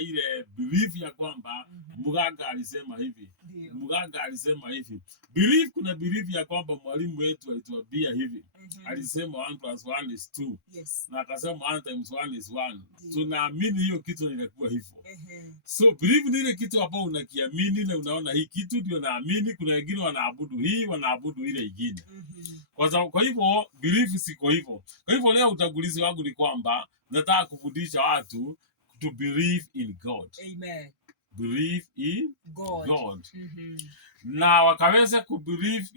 ile belief ya kwamba mganga alisema hivi. Mganga alisema hivi. Belief, kuna belief ya kwamba mwalimu wetu alituambia hivi. Alisema 1 + 1 is 2. Yes. Na akasema 1 × 1 is 1. Tunaamini hiyo kitu inakuwa hivyo. So belief ni ile kitu hapo unakiamini na unaona hii kitu ndio naamini. Kuna wengine wanaabudu hii, wanaabudu ile nyingine. Kwa hivyo belief siko hivyo. Kwa hivyo leo utangulizi wangu ni kwamba nataka kufundisha watu to believe in God. Amen. Believe in God. Na wakaweza kubelieve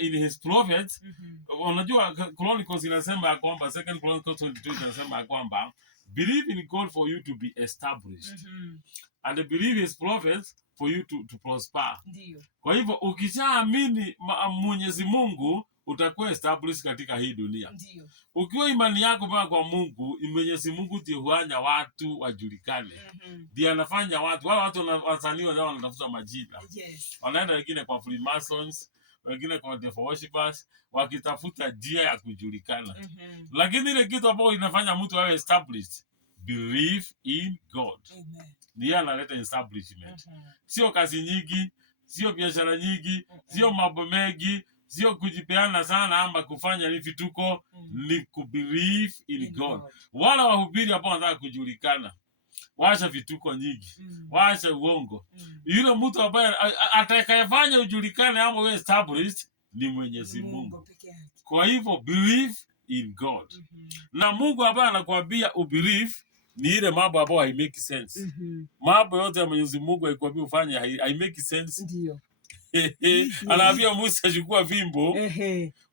in his prophet. Unajua Chronicles inasema ya kwamba 2 Chronicles 22 inasema ya kwamba believe in God for you to be established. And believe his prophets for you to prosper. Ndiyo. Kwa hivyo ukishaamini Mwenyezi Mungu utakuwa established katika hii dunia. Ndiyo. Ukiwa imani yako kwa Mungu, Mwenyezi Mungu ndiye huanya watu wajulikane. Ndiye anafanya watu, wale watu wasaniwa ndio wanatafuta majina. Yes. Wanaenda wengine kwa Freemasons, wengine kwa Devil Worshippers, wakitafuta njia ya kujulikana. Lakini ile kitu ambacho inafanya mtu awe established, believe in God. Amen. Ndiye analeta establishment. Sio kazi nyingi, sio biashara nyingi, sio mambo mengi, sio kujipeana sana ama kufanya hivi tuko, ni kubelieve in God. Wala wahubiri hapo wanataka kujulikana. Washa vituko nyingi. Washa uongo. Yule mtu ambaye atakayefanya ujulikane ama uwe established ni Mwenyezi Mungu. Kwa hivyo believe in God. Na Mungu ambaye anakuambia ubelieve ni ile mambo ambayo hai make sense. Mambo yote ya Mwenyezi Mungu haikwambia ufanye hai make sense. Ndio. Anaambia Musa chukua fimbo,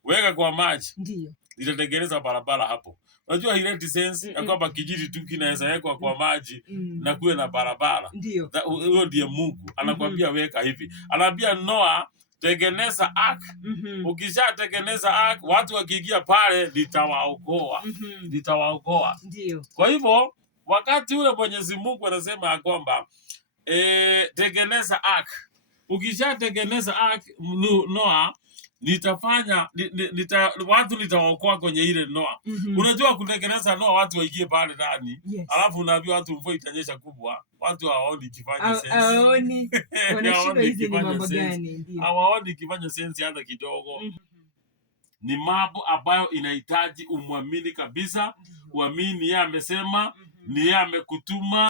weka kwa maji. Ndio. Itatengeneza barabara hapo. Unajua hileti sense ya kwamba kijiti tu kinaweza wekwa kwa maji na kuwe na barabara. Ndio. Huyo ndiye Mungu. Anakuambia weka hivi. Anaambia Noah tengeneza ark. Ukishatengeneza ark, watu wakiingia pale nitawaokoa. Nitawaokoa. Ndio. Kwa hivyo wakati ule Mwenyezi Mungu anasema ya kwamba tengeneza ark. Ukishatengeneza ark Noah, nitafanya watu nitawaokoa kwenye ile Noah. Unajua kutengeneza Noah watu waingie pale ndani. Yes. Alafu unaambia watu mvua itanyesha kubwa. Watu hawaoni ikifanya sense. Hawaoni. Wanashika hizi ni mambo gani? Ndio. Hawaoni ikifanya sense hata kidogo. Ni mambo ambayo inahitaji umwamini kabisa. Uamini yeye amesema, ni yeye amekutuma.